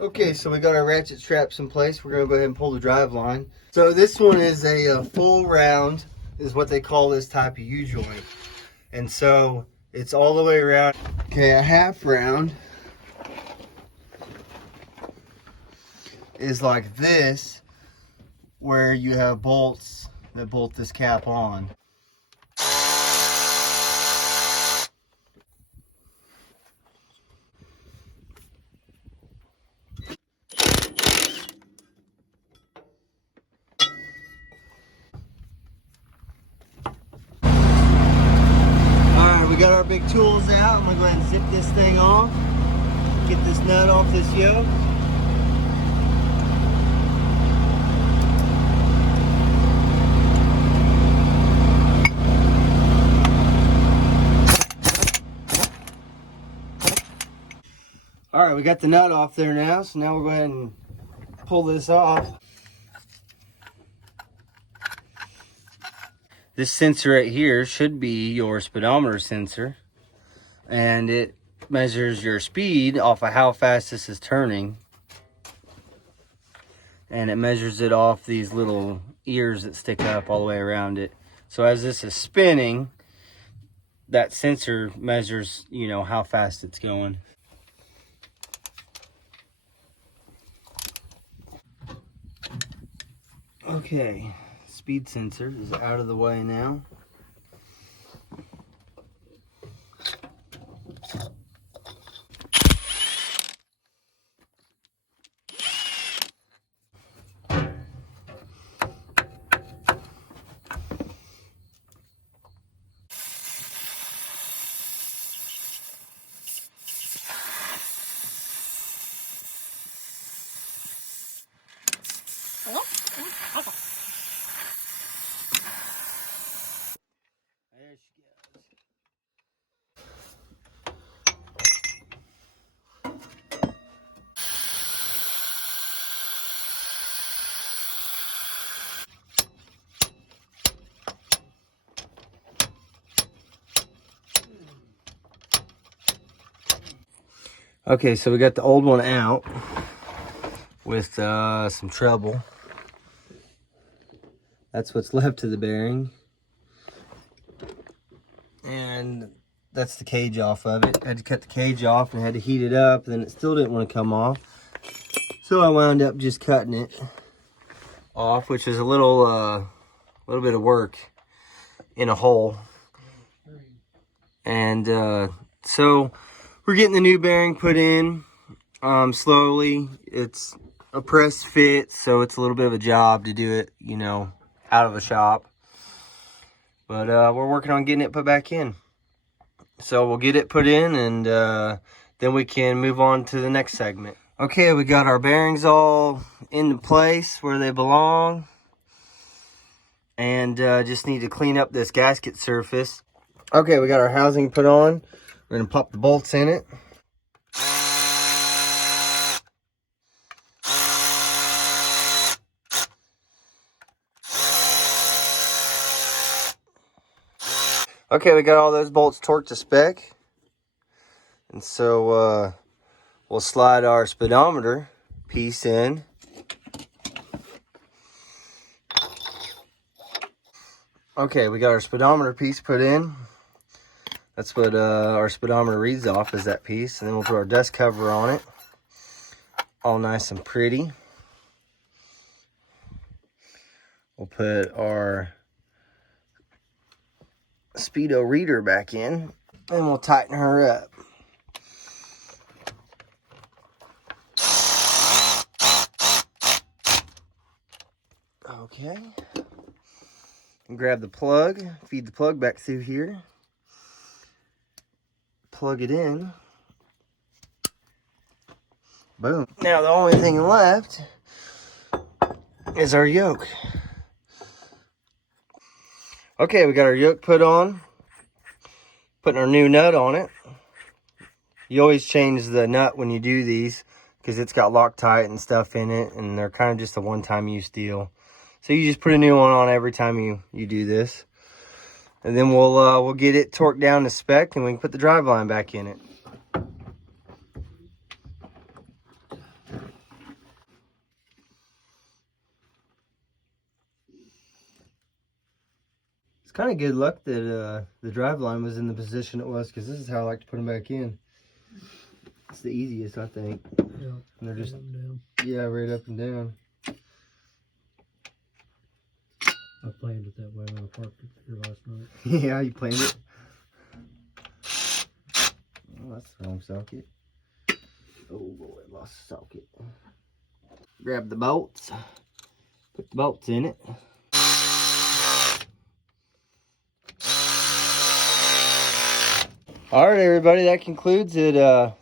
Okay, so we got our ratchet straps in place. We're gonna go ahead and pull the drive line. So this one is a full round, is what they call this type of U-joint. And so it's all the way around. Okay, a half round is like this, where you have bolts that bolt this cap on. We got our big tools out. I'm gonna go ahead and zip this thing off. Get this nut off this yoke. All right, we got the nut off there now. So now we'll go ahead and pull this off. This sensor right here should be your speedometer sensor, and it measures your speed off of how fast this is turning, and it measures it off these little ears that stick up all the way around it. So as this is spinning, that sensor measures, you know, how fast it's going. Okay, speed sensor is out of the way now. There she goes. Okay, so we got the old one out with some treble. That's what's left of the bearing. And that's the cage off of it. I had to cut the cage off and had to heat it up, and then it still didn't want to come off. So I wound up just cutting it off, which is a little bit of work in a hole. And so we're getting the new bearing put in slowly. It's a press fit, so it's a little bit of a job to do it, you know, out of the shop. But we're working on getting it put back in. So we'll get it put in, and then we can move on to the next segment. Okay, we got our bearings all into place where they belong. And just need to clean up this gasket surface. Okay, we got our housing put on. We're gonna pop the bolts in it. Okay, we got all those bolts torqued to spec. And so we'll slide our speedometer piece in. Okay, we got our speedometer piece put in. That's what our speedometer reads off, is that piece. And then we'll put our dust cover on it. All nice and pretty. We'll put our speedo reader back in, and we'll tighten her up. Okay. And grab the plug, feed the plug back through here. Plug it in. Boom. Now the only thing left is our yoke. Okay, we got our yoke put on. Putting our new nut on it. You always change the nut when you do these, because it's got Loctite and stuff in it, and they're kind of just a one-time use deal. So you just put a new one on every time you do this. And then we'll get it torqued down to spec, and we can put the drive line back in it. Kind of good luck that the drive line was in the position it was, because this is how I like to put them back in. It's the easiest, I think. Yeah. And they're just, Up and down. yeah, right up and down. I planned it that way when I parked it here last night. Yeah, you planned it. Oh, that's the wrong socket. Oh boy, I lost the socket. Grab the bolts. Put the bolts in it. All right, everybody, that concludes it. Got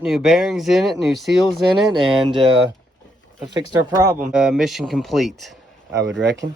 new bearings in it, new seals in it, and it fixed our problem. Mission complete, I would reckon.